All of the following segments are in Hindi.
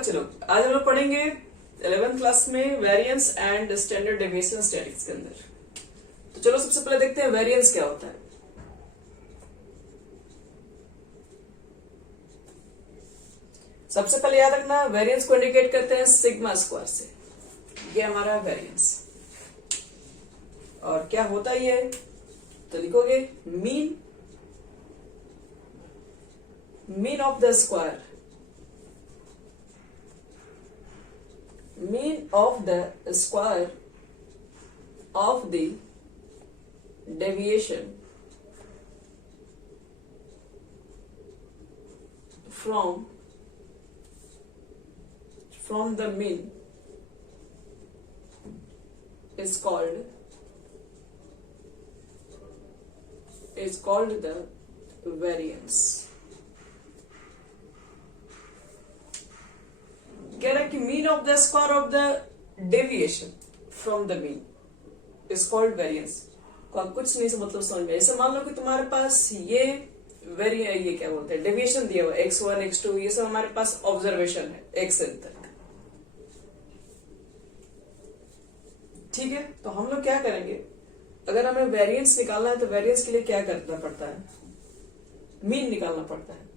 बच्चे लोग, आज हम लोग पढ़ेंगे 11th क्लास में variance and standard deviation statics के अंदर। तो चलो सबसे पहले देखते हैं वेरिएंस क्या होता है। सबसे पहले याद रखना, वेरिएंस को इंडिकेट करते हैं सिग्मा स्क्वायर से। ये हमारा वेरिएंस, और क्या होता ही है तो लिखोगे mean of the square, mean of the square of the deviation from the mean is called the variance। कह रहा है कि mean of the square of the deviation from the mean is called variance. को कुछ नहीं से मतलब समझ में, ऐसे मान लो कि तुम्हारे पास ये क्या बोलते हैं डेविएशन दिया हुआ x1 x2, ये सब हमारे पास ऑब्जर्वेशन है xn तक। ठीक है, तो हम लोग क्या करेंगे, अगर हमें वेरिएंस निकालना है तो वेरिएंस के लिए क्या करना पड़ता है, मीन निकालना पड़ता है।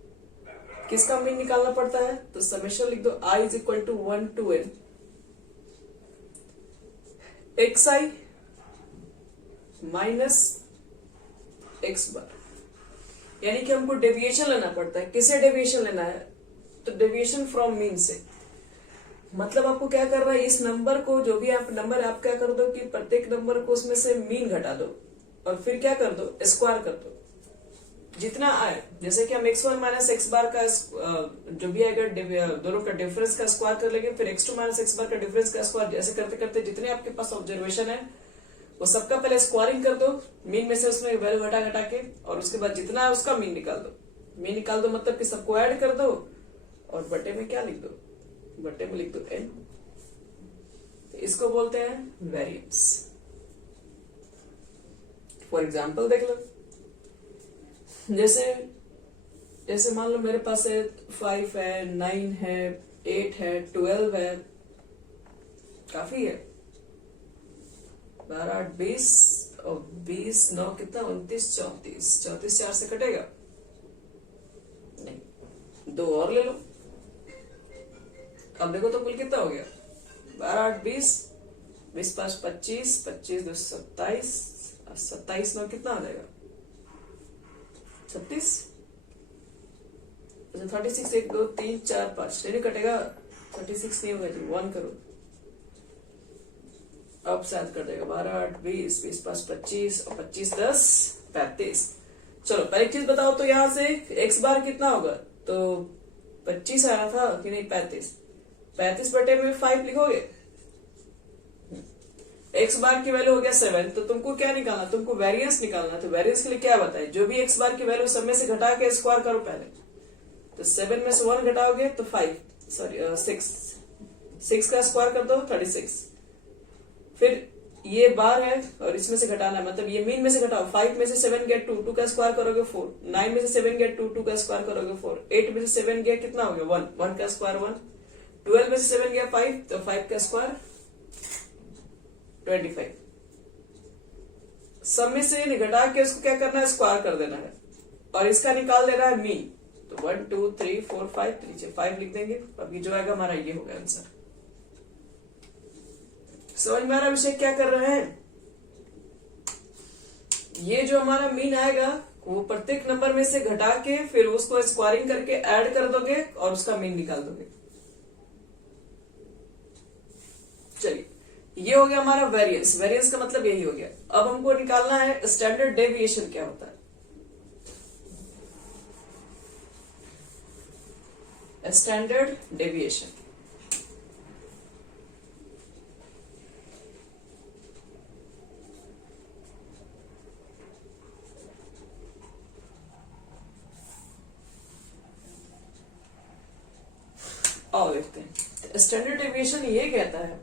किसका मीन निकालना पड़ता है, तो समेशन लिख दो i is equal to 1 to n xi minus x bar, यानी कि हमको डेविएशन लेना पड़ता है। किसे डेविएशन लेना है, तो डेविएशन फ्रॉम मीन से। मतलब आपको क्या करना है, इस नंबर को, जो भी आप नंबर आप क्या कर दो कि प्रत्येक नंबर को उसमें से मीन घटा दो और फिर क्या कर दो, स्क्वायर कर दो जितना आए। जैसे कि हम x1 माइनस एक्स बार का जो भी आएगा दोनों का डिफरेंस का स्क्वायर कर लेंगे, फिर x2 माइनस एक्स बार का डिफरेंस का स्क्वायर, ऐसे करते करते जितने आपके पास ऑब्जर्वेशन है वो सबका पहले स्क्वायरिंग कर दो मीन में से, उसमें वैल्यू घटा घटा के, और उसके बाद जितना है उसका मीन निकाल दो। मीन निकाल दो मतलब कि सबको ऐड कर दो और बटे में क्या लिख दो, बटे में लिख दो n। तो इसको बोलते हैं वेरिएंस। फॉर एग्जाम्पल देख लो, जैसे मान लो मेरे पास है 5 है, 9 है, 8 है, 12 है, काफी है, 12 8 20 और 20 9 कितना 29 34 34 4 से कटेगा नहीं, 2 और ले लो। अब देखो तो कुल कितना हो गया, 12 8 20 20 5 25 25 2 27 27 9 कितना आ जाएगा 36। अच्छा 36 1 2 3 4 5 नहीं कटेगा, 36 नहीं होगा जी, 1 करो, अब शायद कर देगा 12 8 20 20 5 25 और 25 10 35। चलो पहली चीज बताओ, तो यहाँ से x बार कितना होगा, तो 25 आना था कि नहीं 35 बटे में 5 लिखोगे। x बार की वैल्यू हो गया 7, तो तुमको क्या निकालना, तुमको वेरिएंस निकालना। तो वेरिएंस के लिए क्या बताए, जो भी x बार की वैल्यू सब में से घटा के स्क्वायर करो पहले। तो 7 में से 1 घटाओगे तो 6 का स्क्वायर कर दो 36। फिर ये बार है और इसमें से घटाना है, मतलब ये मीन में से घटाओ। 5 में से 7 गया 2, 2 का स्क्वायर करोगे 4, 9 में से 7 गया 2, 2 का स्क्वायर करोगे 4, 8 में से 7 गया कितना हो गया 1, 1 का स्क्वायर 1, 12 में से 7 गया 5, तो 5 का स्क्वायर 25। सब में से घटा के उसको क्या करना है, स्क्वायर कर देना है, और इसका निकाल देना है मीन। तो 1 2 3 4 5 नीचे 5 लिख देंगे। अभी जो आएगा हमारा ये होगा आंसर। समझ में आ रहा विषय क्या कर रहे हैं। ये जो हमारा मीन आएगा वो प्रत्येक नंबर में से घटा के फिर उसको स्क्वायरिंग करके ऐड कर दोगे और उसका मीन निकाल दोगे। चलिए, ये हो गया हमारा वेरिएंस। वेरिएंस का मतलब यही हो गया। अब हमको निकालना है स्टैंडर्ड डेविएशन क्या होता है। स्टैंडर्ड डेविएशन और देखते हैं। स्टैंडर्ड डेविएशन ये कहता है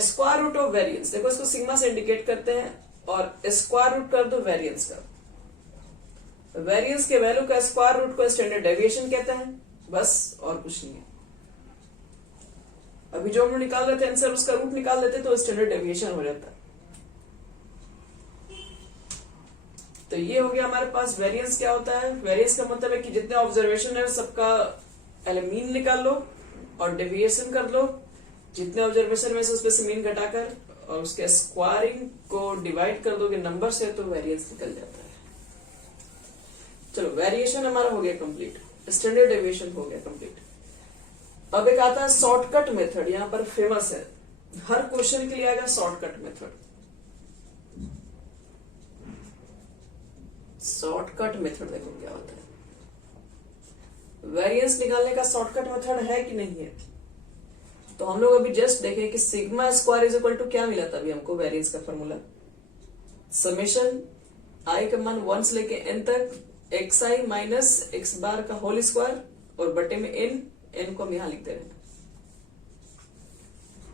स्क्वायर रूट ऑफ वेरिएंस। देखो इसको सिग्मा से इंडिकेट करते हैं और स्क्वायर रूट कर दो वेरिएंस का। वेरिएंस के वैल्यू का स्क्वायर रूट को स्टैंडर्ड डेविएशन कहते हैं, बस और कुछ नहीं है। अभी जो हम लोग निकाल रहे थे आंसर, उसका रूट निकाल देते तो स्टैंडर्ड डेविएशन हो जाता। तो ये हो गया हमारे पास वेरिएंस क्या होता है। वेरिएंस का मतलब है कि जितने ऑब्जर्वेशन है सबका पहले मीन निकाल लो और डेविएशन कर लो, जितने ऑब्जर्वेशन में से उसमें से मीन घटाकर और उसके स्क्वायरिंग को डिवाइड कर दोगे नंबर से तो वेरिएंस निकल जाता है। चलो वेरिएशन हमारा हो गया कंप्लीट, स्टैंडर्ड डेविएशन हो गया कंप्लीट। अब एक आता है शॉर्टकट मेथड, यहाँ पर फेमस है, हर क्वेश्चन के लिए आएगा शॉर्टकट मेथड। शॉर्टकट मेथड देखो क्या होता है। वेरिएंस निकालने का शॉर्टकट मेथड है कि नहीं है। तो हम लोग अभी जस्ट देखे कि sigma square is equal to क्या मिला था अभी हमको वेरिएंस का फॉर्मूला, समेशन आई का मान 1 से लेके n तक एक्स आई माइनस एक्स बार का होल स्क्वायर और बटे में n को हम यहां लिखते रहे।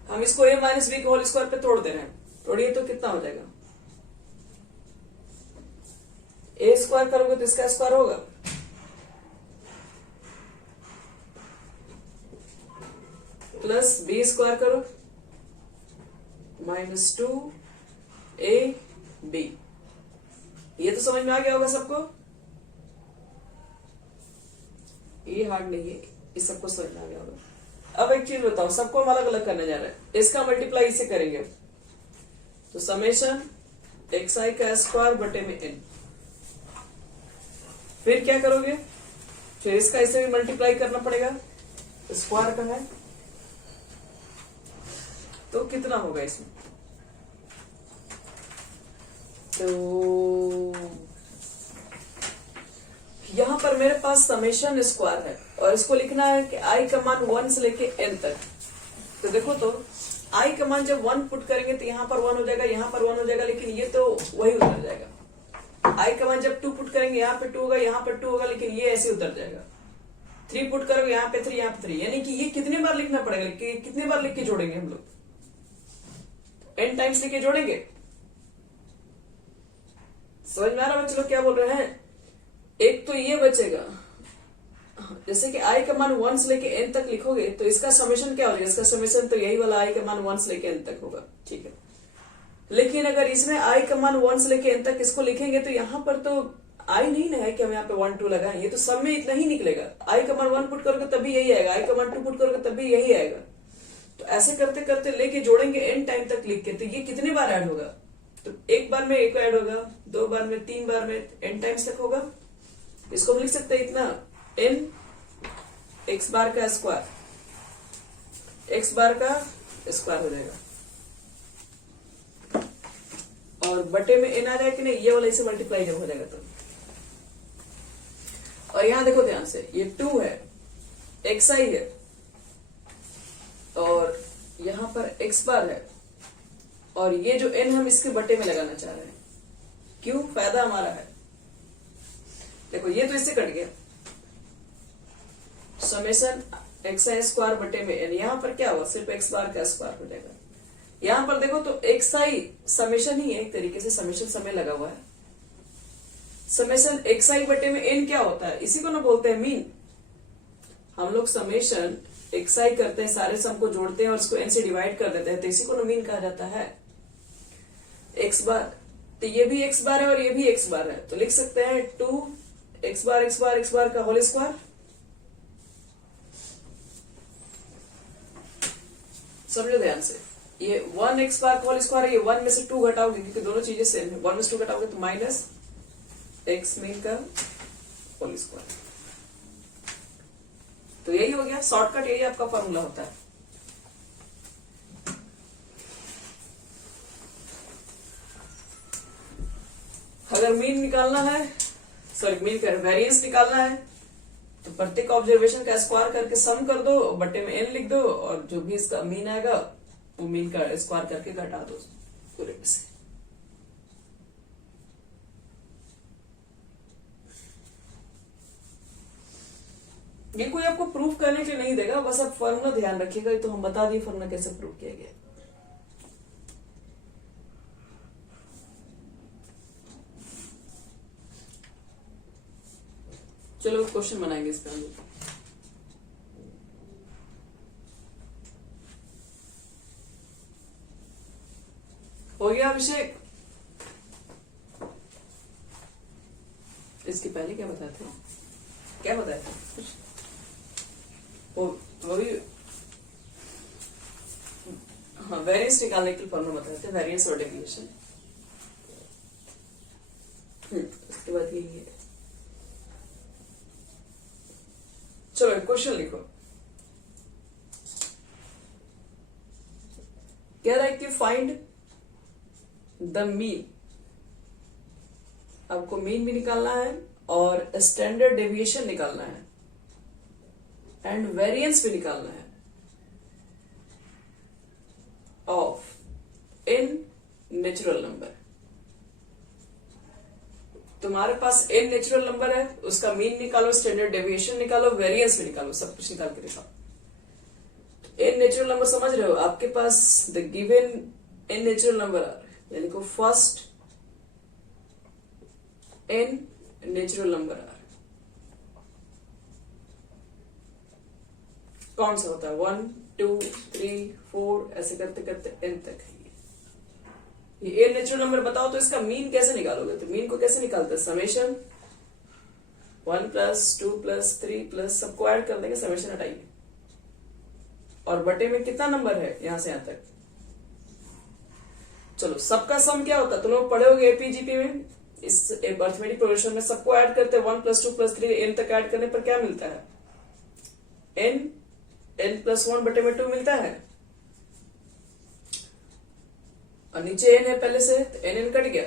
हम इसको a माइनस बी के होल स्क्वायर पे तोड़ दे रहे हैं, तोड़िए तो कितना हो जाएगा, a स्क्वायर करोगे तो इसका स्क्वायर होगा, प्लस बी स्क्वायर करो माइनस 2ab। ये तो समझ में आ गया होगा सबको, ये हार्ड नहीं है, इस सबको समझ में आ गया होगा। अब एक चीज बताओ, सबको हम अलग अलग करने जा रहे हैं, इसका मल्टीप्लाई इसे करेंगे तो समेशन एक्स आई का स्क्वायर बटे में n। फिर क्या करोगे, फिर इसका इसे भी मल्टीप्लाई करना पड़ेगा, स्क्वायर का है तो कितना होगा इसमें, तो यहां पर मेरे पास समेशन स्क्वायर है और इसको लिखना है कि आई का मान 1 से लेके n तक। तो देखो तो आई का मान जब 1 पुट करेंगे तो यहां पर 1 हो जाएगा, यहां पर 1 हो जाएगा, लेकिन ये तो वही उतर जाएगा। आई का मान जब 2 पुट करेंगे यहाँ पे 2 होगा, यहाँ पर 2 होगा, लेकिन ये ऐसे उतर जाएगा। 3 पुट करोगे यहाँ पे 3, यहाँ पे 3, यानी कि ये कितने बार लिखना पड़ेगा, कितने बार लिख के जोड़ेंगे हम लोग, n टाइम्स लिख के जोड़ेंगे। समझ में आ रहा बच्चे लोग क्या बोल रहे हैं। एक तो ये बचेगा, जैसे कि आई का मान 1 से लेके n तक लिखोगे तो इसका समेशन क्या हो जाएगा, इसका समेशन तो यही वाला आई का मान 1 से लेके n तक होगा, ठीक है। लेकिन अगर इसमें आई का मान 1 से लेके n तक इसको लिखेंगे तो यहाँ पर तो आई नहीं ना है कि हम यहाँ पे 1 2 लगाएं, ये तो सब में इतना ही निकलेगा। आई का मान 1 पुट करोगे तभी यही आएगा, आई का मान 2 पुट करोगे तभी यही आएगा। तो ऐसे करते करते लेके जोड़ेंगे n टाइम तक लिख के, तो ये कितने बार ऐड होगा, तो एक बार में एक ऐड होगा, 2 बार में, 3 बार में, n टाइम्स तक होगा। इसको हम लिख सकते हैं इतना, n एक्स बार का स्क्वायर, एक्स बार का स्क्वायर हो जाएगा और बटे में n आ जाएगा कि नहीं, ये वाला इसे मल्टीप्लाई जब हो जाएगा तो। और यहां देखो ध्यान से, ये 2 है, एक्स आई है और यहां पर एक्स बार है और ये जो n हम इसके बटे में लगाना चाह रहे हैं, क्यों, फायदा हमारा है। देखो ये तो इससे कट गया, समेशन एक्स आई स्क्वायर बटे में n, यहां पर क्या हुआ, सिर्फ एक्स बार का स्क्वायर हो जाएगा। यहां पर देखो तो एक्स आई समेशन ही है, एक तरीके से समेशन समय लगा हुआ है। समेशन एक्स आई बटे में n क्या होता है, इसी को ना बोलते हैं मीन। हम लोग समेशन एक्स आई करते हैं, सारे सम को जोड़ते हैं और उसको n से डिवाइड कर देते हैं, तो इसी को ना मीन कहा जाता है। एक्स बार, तो ये भी एक्स बार है और ये भी एक्स बार है, तो लिख सकते हैं 2 एक्स बार एक्स बार एक्स बार का होल स्क्वायर। समझो ध्यान से, ये 1 एक्स बार का होल स्क्वायर है, ये 1 में से 2 घटाओगे क्योंकि दोनों चीजें सेम है, 1 में से 2 घटाओगे तो माइनस एक्स मीन का होल स्क्वायर। तो यही हो गया शॉर्टकट, यही आपका फॉर्मूला होता है। अगर मीन निकालना है, सॉरी मीन कर वेरिएंस निकालना है तो प्रत्येक ऑब्जर्वेशन का स्क्वायर करके सम कर दो, बटे में n लिख दो और जो भी इसका मीन आएगा वो मीन का स्क्वायर करके घटा दो पूरे में से। ये कोई आपको प्रूफ करने के लिए नहीं देगा, बस आप फॉर्मूला ध्यान रखिएगा, तो हम बता दिए फॉर्मूला कैसे प्रूफ किया गया। चलो क्वेश्चन बनाएंगे इसका। हो गया अभिषेक? इसके पहले क्या बताए थे? क्या बताए थे? वो भी हाँ, वेरिएंस निकालने के लिए फॉर्मूला बताए थे, वेरिएंस और डेविएशन। उसके बाद ये है। चलो एक क्वेश्चन लिखो। कह रहा है कि फाइंड द मीन। आपको मीन भी निकालना है और स्टैंडर्ड डेविएशन निकालना है एंड वेरिएंस भी निकालना है ऑफ एन नेचुरल नंबर। तुम्हारे पास एन नेचुरल नंबर है, उसका मीन निकालो, स्टैंडर्ड डेविएशन निकालो, वेरिएंस भी निकालो, सब कुछ निकाल के दिखाओ। एन नेचुरल नंबर समझ रहे हो? आपके पास the given n natural number r, यानी को first n natural number r कौन सा होता है? 1 2 3 4 ऐसे करते करते एन तक है। ये एन नेचुरल नंबर बताओ तो इसका मीन कैसे निकालोगे? तो मीन को कैसे निकालते हैं? समेशन 1 + 2 + 3 + सबको ऐड कर देंगे, समेशन हटाइए और बटे में कितना नंबर है यहां से यहां तक। चलो सबका सम क्या होता है? तुम लोग पढ़े होगे एपीजीपी में, इस अर्थमेटिक प्रोग्रेशन में सबको ऐड करते हैं 1 + 2 + 3 एन तक ऐड करने पर क्या मिलता है? एन + 1 बटे में 2 मिलता है और नीचे एन है पहले से, तो एन कट गया,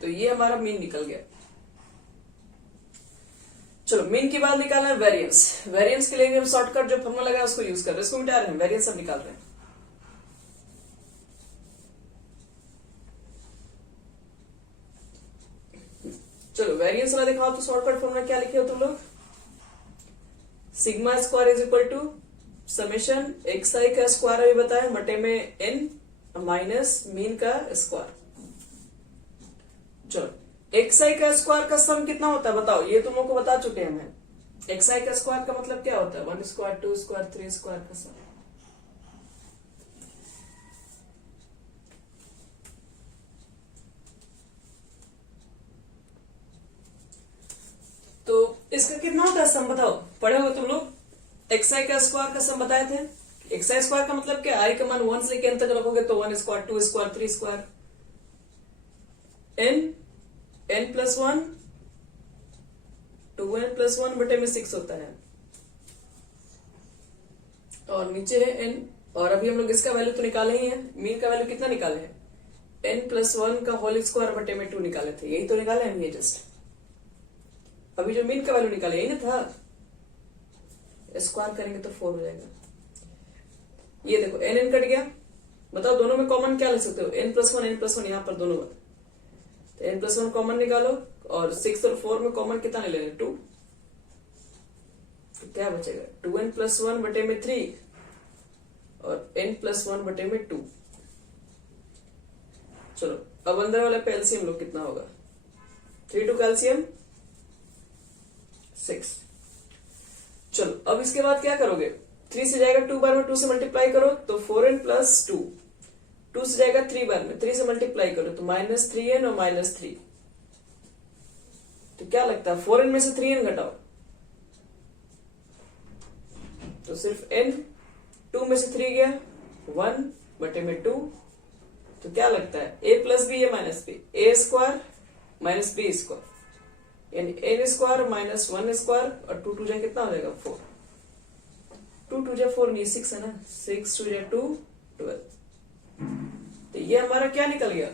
तो ये हमारा मीन निकल गया। चलो मीन की बात निकालना है वेरिएंस। वेरिएंस के लिए भी हम शॉर्टकट जो फॉर्मूला लगा उसको यूज कर रहे हैं, इसको मिटा रहे हैं, वेरिएंस सब निकाल रहे हैं। चलो वेरिएंस वाला दिखाओ तो शॉर्टकट फॉर्मूला क्या लिखे हो तुम लोग? सिग्मा स्क्वायर = समेशन xi का स्क्वायर अभी बताया बटे में n माइनस मीन का स्क्वायर। चलो xi का स्क्वायर का सम कितना होता है बताओ? ये तुम लोग को बता चुके हैं मैं। xi का स्क्वायर का मतलब क्या होता है? 1 स्क्वायर 2 स्क्वायर 3 स्क्वायर का सम। तो इसका कितना होता है सम बताओ? पढ़े हो तुम लोग? xi का स्क्वायर का सम बताए थे। xi स्क्वायर का मतलब क्या? i का मान 1 से लेकर n तक रखोगे तो 1 square 2 square 3 square n + 1 2n + 1 बटे में 6 होता है और नीचे है n। और अभी हम लोग इसका वैल्यू तो निकाले ही है, मीन का वैल्यू कितना निकाले हैं? n + 1 का होल स्क्वायर बटे में 2 निकाले थे, यही तो निकाले हम। ये जस्ट अभी जो मीन का वैल्यू निकाले यही ना था, स्क्वायर करेंगे तो 4 हो जाएगा। ये देखो n कट गया, बताओ दोनों में कॉमन क्या ले सकते हो? n + 1 n + 1 यहाँ पर दोनों में, तो n + 1 कॉमन निकालो और 6 और 4 में कॉमन कितना ले लेंगे? 2, तो क्या बचेगा? 2n + 1 बटे में 3 और n + 1 बटे में 2। चलो अब अंदर वाले पे एलसीएम लोग कितना होगा? 3 2 कैल्सियम 6। चलो अब इसके बाद क्या करोगे? 3 से जाएगा 2 बार में, 2 से मल्टीप्लाई करो तो 4n + 2, 2 से जाएगा 3 बार में, 3 से मल्टीप्लाई करो तो -3n और -3। तो क्या लगता है? 4n में से 3n घटाओ तो सिर्फ n, 2 में से 3 गया 1 बटे में 2, तो क्या लगता है? a + b या -b? a² - b², यानी n² - 1² और 2 2 कितना हो जाएगा? 4। 2 2 4 नहीं 6 है ना, 6 2 2 12। तो ये हमारा क्या निकल गया?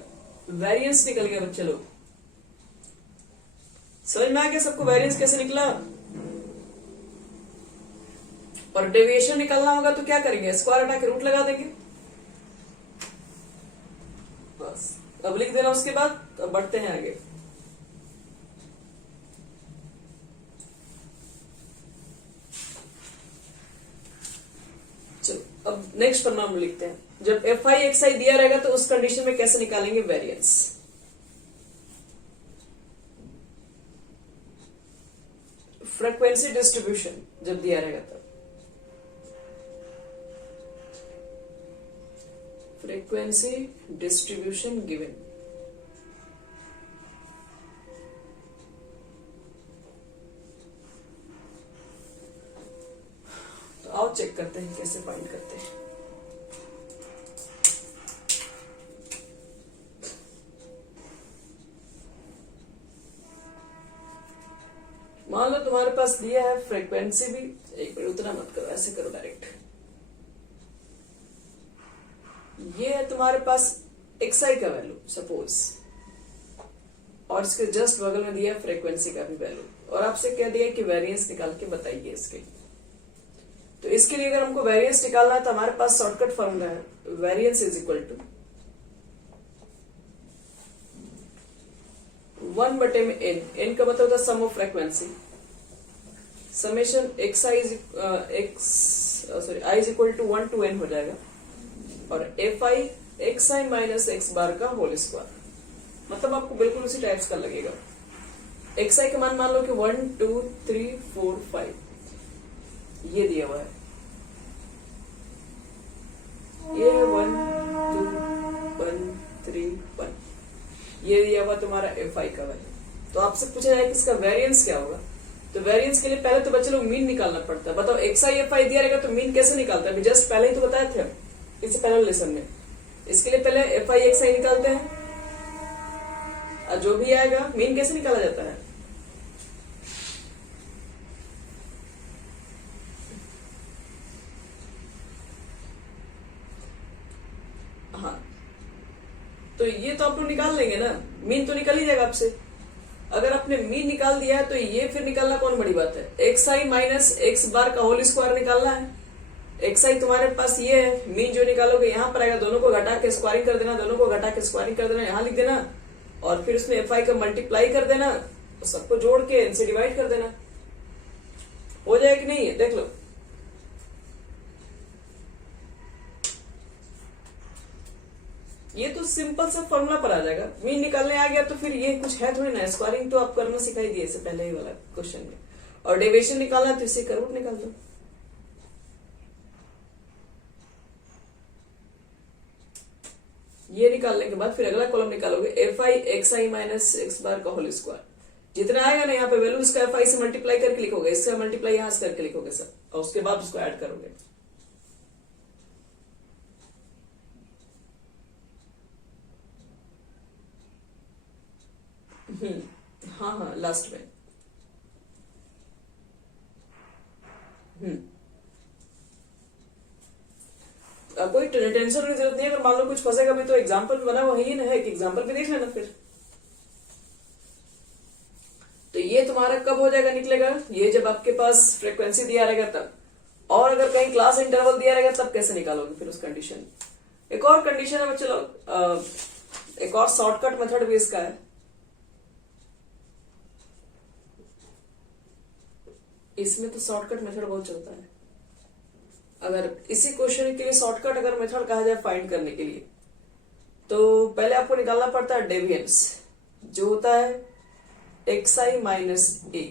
वेरिएंस निकल गया बच्चे लोग। समझ में आ गया सबको वेरिएंस कैसे निकला? और डेविएशन निकालना होगा तो क्या करेंगे? स्क्वायर हटा के रूट लगा देंगे बस। अब लिख देना उसके बाद, अब बढ़ते हैं आगे। चलो अब नेक्स्ट फॉर्मूला हम लिखते हैं। जब fi xi दिया रहेगा तो उस कंडीशन में कैसे निकालेंगे वेरिएंस? फ्रीक्वेंसी डिस्ट्रीब्यूशन जब दिया रहेगा तब फ्रीक्वेंसी डिस्ट्रीब्यूशन गिवन। तो आओ चेक करते हैं कैसे फाइंड करते हैं। मान लो तुम्हारे पास दिया है फ्रीक्वेंसी भी, एक मिनट उतना मत करो, ऐसे करो डायरेक्ट। ये है तुम्हारे पास xi का वैल्यू सपोज, और इसके जस्ट बगल में दिया है फ्रीक्वेंसी का भी वैल्यू, और आपसे कह दिया कि वेरिएंस निकाल के बताइए इसके। तो इसके लिए अगर हमको वेरिएंस निकालना है तो हमारे पास शॉर्टकट फॉर्मूला है, वेरिएंस इज इक्वल टू 1 बटे में n का मतलब होता है sum of frequency, summation xi is i is equal to 1 to n हो जाएगा, और fi xi minus x bar का होल स्क्वायर। मतलब आपको बिल्कुल उसी टाइप्स का लगेगा। xi का मान मान लो कि 1 2 3 4 5 ये दिया हुआ है, ये 1 2 1 3 1 ये दिया हुआ तुम्हारा fi का वैल्यू। तो आपसे पूछा जाए कि इसका वेरिएंस क्या होगा, तो वेरिएंस के लिए पहले तो बच्चे लोग मीन निकालना पड़ता है। बताओ xi fi दिया रहेगा तो मीन कैसे निकालता है, जस्ट पहले ही तो बताए थे हम इससे पहले लेसन में। इसके लिए पहले fi xi निकालते हैं, और जो भी आएगा मीन कैसे निकाला जाता है, हाँ तो ये तो आप लोग निकाल लेंगे ना, मीन तो निकल ही जाएगा आपसे। अगर आपने मीन निकाल दिया है तो ये फिर निकालना कौन बड़ी बात है, xi माइनस x बार का होल स्क्वायर निकालना है। xi तुम्हारे पास ये है, मीन जो निकालोगे यहाँ पर आएगा, दोनों को घटा के स्क्वायरिंग कर देना, दोनों को घटा के स्क्वायरिंग कर देना, यहाँ लिख देना, और फिर उसमें fi का मल्टीप्लाई कर देना, तो सबको जोड़ के इनसे डिवाइड कर देना। हो जाए कि नहीं है देख लो। ये तो सिंपल सा फॉर्मूला पर आ जाएगा, मीन निकालने आ गया तो फिर ये कुछ है थोड़ी ना, स्क्वायरिंग तो आप करना सिखाई दिए इससे पहले ही वाला क्वेश्चन में, और डेविएशन निकालना तो इसे करूट निकाल दो। ये निकालने के बाद फिर अगला कॉलम निकालोगे fi xi minus x bar का होल स्क्वायर, जितना आएगा ना यहाँ पे वैल्यू इसका fi से मल्टीप्लाई करके लिखोगे, इसका मल्टीप्लाई यहाँ से करके लिखोगे सर, और उसके बाद उसको ऐड करोगे। हाँ हाँ लास्ट में कोई टेंशन की जरूरत नहीं है। अगर मान लो कुछ फंसेगा भी तो एग्जाम्पल बना हुआ ही ना है, कि एग्जाम्पल भी देख लेना फिर। तो ये तुम्हारा कब हो जाएगा निकलेगा, ये जब आपके पास फ्रीक्वेंसी दिया रहेगा तब, और अगर कहीं क्लास इंटरवल दिया रहेगा तब कैसे निकालोगे फिर उस कंडीशन। एक और कंडीशन है बच्चे लोग, एक और शॉर्टकट मेथड भी इसका है। इसमें तो शॉर्टकट मेथड बहुत चलता है। अगर इसी क्वेश्चन के लिए शॉर्टकट अगर मेथड कहा जाए फाइंड करने के लिए, तो पहले आपको निकालना पड़ता है डेविएंस, जो होता है xi माइनस a।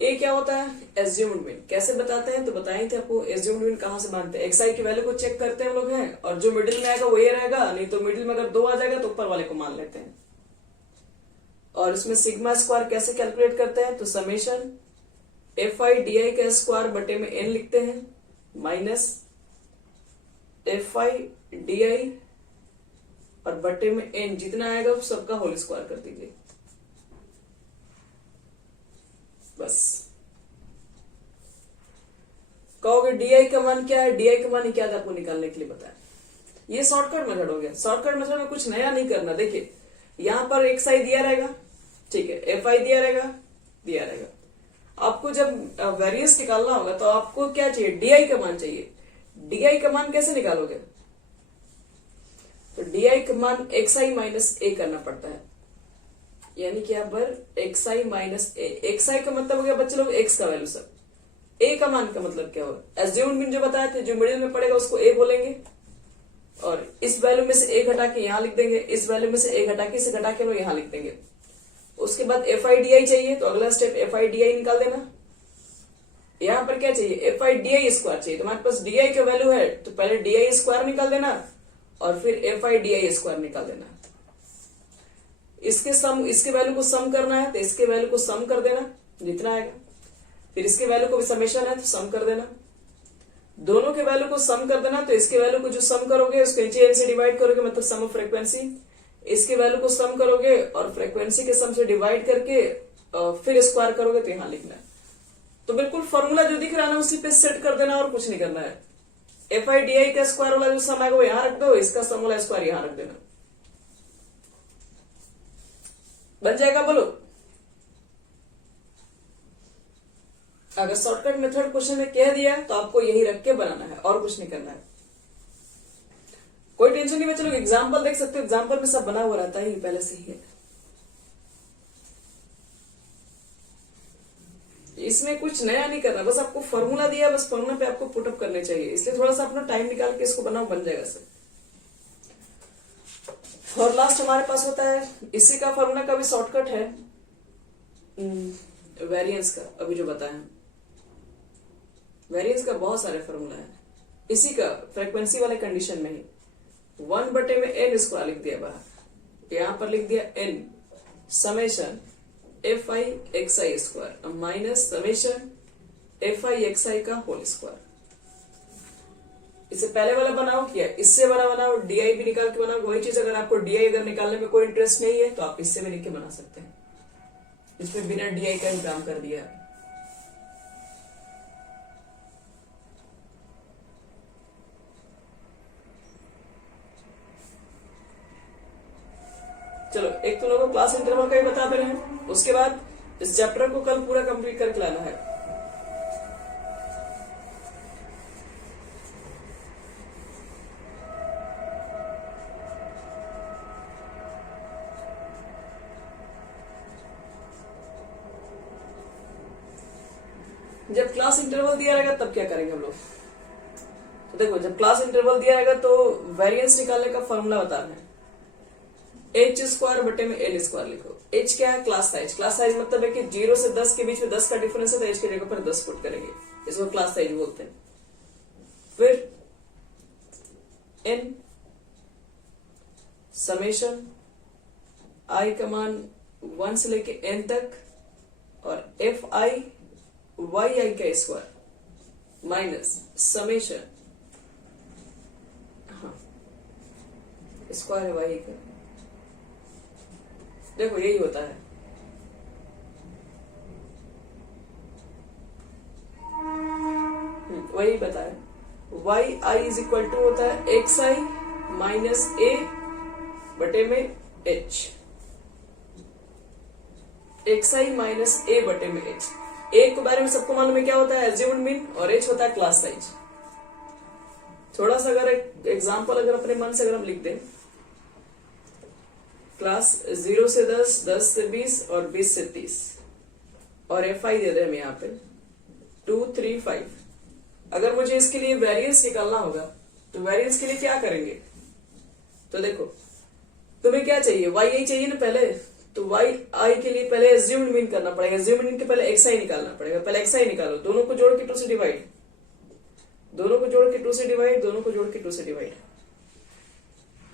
ए क्या होता है, एज्यूम्ड मीन। कैसे बताते हैं तो बताए थे आपको, एज्यूम्ड मीन कहां से मानते हैं, xi की वैल्यू को चेक करते हैं हम लोग हैं, और जो मिडिल में आएगा वो ये रहेगा, नहीं तो मिडिल में अगर 2 आ जाएगा तो ऊपर वाले को मान लेते हैं। और इसमें सिग्मा स्क्वायर कैसे कैलकुलेट करते हैं, तो समेशन fi di का स्क्वायर बटे में n लिखते हैं, माइनस fi di और बटे में n, जितना आएगा सबका होल स्क्वायर कर दीजिए बस। कहोगे di का मान क्या है, di का मान ही क्या था आपको निकालने के लिए बताया। ये शॉर्टकट मेथड हो गया। शॉर्टकट मेथड में कुछ नया नहीं करना। देखिए यहां पर xi दिया रहेगा, ठीक है, fi दिया रहेगा। आपको जब वेरिएंस निकालना होगा तो आपको क्या चाहिए, di का मान चाहिए। di का मान कैसे निकालोगे, तो di का मान xi माइनस a करना पड़ता है, यानी कि यहाँ पर xi माइनस a। xi का मतलब हो गया बच्चे लोग x का वैल्यू सब, a का मान का मतलब क्या होगा, एज्यूम्ड मीन जो बताए थे, जो मिडिल में पड़ेगा उसको a बोलेंगे, और इस वैल्यू में से a घटा के यहाँ लिख देंगे, इस वैल्यू में से a घटा के इसे घटा के लोग यहाँ लिख देंगे। उसके बाद fi di चाहिए, तो अगला स्टेप fi di निकाल देना, यहाँ पर क्या चाहिए, F I D I square चाहिए। तुम्हारे पास डी आई का वैल्यू है तो पहले डी आई स्क्वायर निकाल देना और फिर F I D I square निकाल देना। इसके वैल्यू को सम करना है तो इसके वैल्यू को सम कर देना जितना आएगा, फिर इसके वैल्यू को भी समेशन है तो सम कर देना, दोनों के वैल्यू को सम कर देना। तो इसके वैल्यू को जो सम करोगे उसको नीचे एन से डिवाइड करोगे, मतलब सम ऑफ फ्रीक्वेंसी। इसके वैल्यू को सम करोगे और फ्रीक्वेंसी के सम से डिवाइड करके फिर स्क्वायर करोगे तो यहां लिखना है। तो बिल्कुल फॉर्मूला जो दिख रहा है ना उसी पे सेट कर देना और कुछ नहीं करना है। एफ आई डी आई का स्क्वायर वाला जो सम आएगा वो यहां रख दो, इसका सम वाला स्क्वायर यहां रख देना, बन जाएगा। बोलो, अगर शॉर्टकट मेथड क्वेश्चन में कह दिया तो आपको यही रख के बनाना है और कुछ नहीं करना है। कोई टेंशन नहीं है। चलो एग्जाम्पल देख सकते हो, एग्जाम्पल में सब बना हुआ रहता है पहले से ही है। इसमें कुछ नया नहीं करना, बस आपको फॉर्मूला दिया, बस फॉर्मूला पे आपको पुटअप करने चाहिए, इसलिए थोड़ा सा अपना टाइम निकाल के इसको बनाओ, बन जाएगा सर। और लास्ट हमारे पास होता है इसी का फॉर्मूला का भी शॉर्टकट है वेरिएंस का, अभी जो बताया वेरिएंस का बहुत सारे फॉर्मूला है इसी का, फ्रीक्वेंसी वाले कंडीशन में ही 1/n स्क्वायर लिख दिया बाहर, यहां पर लिख दिया n summation F I X I square minus summation F I X I का होल स्क्वायर। इससे पहले वाला बनाओ किया, इससे वाला बनाओ, डी आई भी निकाल के बनाओ। वही चीज अगर आपको डी आई अगर निकालने में कोई इंटरेस्ट नहीं है तो आप इससे भी लिख के बना सकते हैं, इसमें बिना डी आई का ही काम कर दिया। चलो एक तो लोगों को क्लास इंटरवल का ही बता दे रहे हैं, उसके बाद इस चैप्टर को कल पूरा कंप्लीट करके लाना है। जब क्लास इंटरवल दिया रहेगा तब क्या करेंगे हम लोग, तो देखो जब क्लास इंटरवल दिया रहेगा तो वेरिएंस निकालने का फॉर्मूला बताना है। एच स्क्वायर बटे में एल स्क्वायर लिखो। एच क्या है, क्लास साइज। क्लास साइज मतलब है कि 0 से 10 के बीच में 10 का डिफरेंस है तो एच की जगह पर 10 पुट करेंगे, इसको क्लास साइज बोलते हैं। फिर एन समेशन आई का मान 1 से लेके एन तक और एफ आई वाई आई का स्क्वायर माइनस समेशन, हाँ स्क्वायर है वाई का, देखो यही होता है। वही बताए Y I is equal to होता है एक्स आई माइनस ए बटे में H, X I minus A बटे में एच। ए के बारे में सबको मालूम है क्या होता है, एज्यूम्ड मीन, और एच होता है क्लास साइज। थोड़ा सा अगर एग्जांपल अगर अपने मन से अगर हम लिख दें, क्लास 0 से 10, 10 से 20 और 20 से 30 और एफ आई दे रहे हैं यहाँ पे 2, 3, 5। अगर मुझे इसके लिए वेरिएंस निकालना होगा तो वेरिएंस के लिए क्या करेंगे, तो देखो तुम्हें क्या चाहिए, वाई आई चाहिए ना पहले, तो वाई आई के लिए पहले एज्यूम्ड मीन करना पड़ेगा। एज्यूम्ड मीन के पहले एक्स आई निकालना पड़ेगा, पहले एक्स आई निकालो, दोनों को जोड़ के 2 से डिवाइड, दोनों को जोड़ के 2 से डिवाइड, दोनों को जोड़ के 2 से डिवाइड।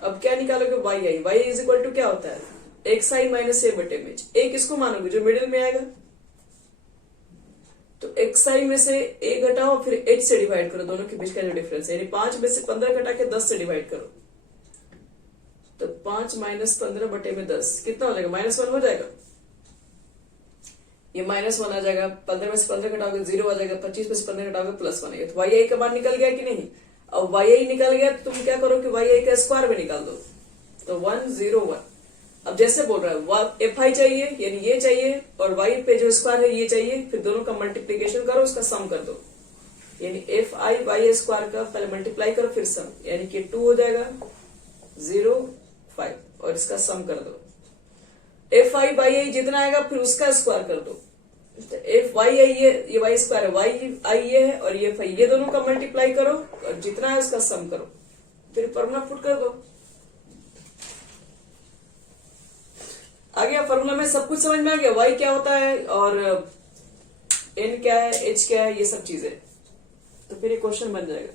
अब क्या निकालोगे, Y I. Y is equal to क्या होता है, एक्स आई माइनस ए बटे में एच। ए किसको मानोगे, जो मिडिल में आएगा, तो एक्स आई में से ए घटाओ फिर एच से डिवाइड करो, दोनों के बीच का जो डिफरेंस है, यानी 5 में से 15 घटा के 10 से डिवाइड करो, तो 5 माइनस 15 बटे में 10 कितना हो जाएगा, -1 हो जाएगा। ये -1 आ जाएगा, 15 में से 15 घटाओगे 0 आ जाएगा, 25 में से 15 घटाओगे +1 आएगा। तो वाई आई का मान निकल गया कि नहीं। अब वाई आई निकल गया तो तुम क्या करो कि वाई आई का स्क्वायर में निकाल दो, तो 101। अब जैसे बोल रहा है एफ आई चाहिए यानी ये चाहिए और वाई पे जो स्क्वायर है ये चाहिए, फिर दोनों का मल्टीप्लीकेशन करो, उसका सम कर दो, यानी एफ आई वाई स्क्वायर का पहले मल्टीप्लाई करो फिर सम, यानी कि 2 हो जाएगा 0, 5 और इसका सम कर दो। एफ आई वाई आई जितना आएगा फिर उसका स्क्वायर कर दो, एफ वाई आई ये वाई स्क्वायर है, वाई आई ये है और ये एफ आई, ये दोनों का मल्टीप्लाई करो और जितना है उसका सम करो, फिर फॉर्मूला पुट कर दो। आ गया फॉर्मूला में सब कुछ समझ में आ गया, वाई क्या होता है और एन क्या है, एच क्या है, ये सब चीजें, तो फिर ये क्वेश्चन बन जाएगा।